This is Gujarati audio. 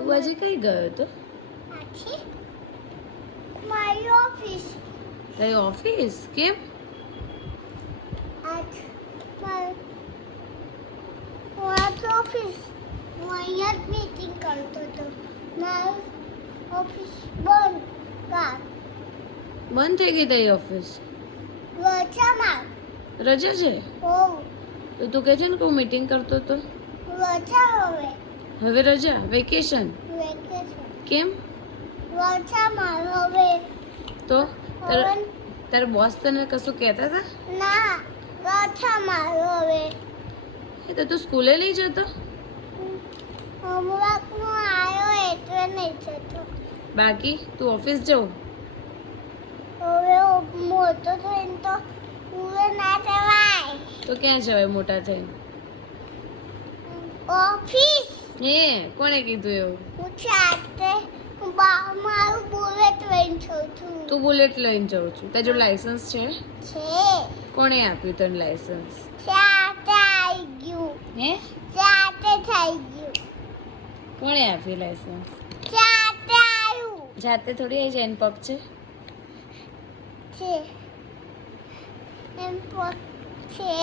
તું આજે કઈ ગયો તો? આજે મારી ઓફિસ. તારી ઓફિસ કેમ? આજ મારી ઓફિસ હું અહીંયા જ મીટિંગ કરતો હતો. મારી ઓફિસ બંધ થઈ ગઈ તારી ઓફિસ? રજામાં. રજા છે? ઓ તો તું કહે છે ને કે હું મીટિંગ કરતો હતો. રજા હવે રજા, વેકેશન. વેકેશન કેમ? રજામાં હવે. તો હવે તારા બોસ તને કશું કહેતા હતા? ના રજામાં હવે. એ તો તું સ્કૂલે નહીં જતો? હોમવર્ક નો આવ્યો એટલે નહીં જતો. બાકી તું ઓફિસ જવું? હવે મોટો થઈને તો સ્કૂલે ના જવાય. તો ક્યાં જવાય મોટા થઈને? ઓફિસ. હે, કોણે કીધું એવું? હું સાથે મારું બુલેટ લઈને જઉં છું. તું બુલેટ લઈને જાઉં છું. તારું લાયસન્સ છે? છે કોણે આપ્યું તને લાયસન્સ? સાથે આવી ગયું. હે, સાથે થઈ ગયું. કોણે આપ્યું લાયસન્સ? સાથે આવ્યું જાતે થોડી આવી જાય, એન પગ છે. છે એમ પગ છે.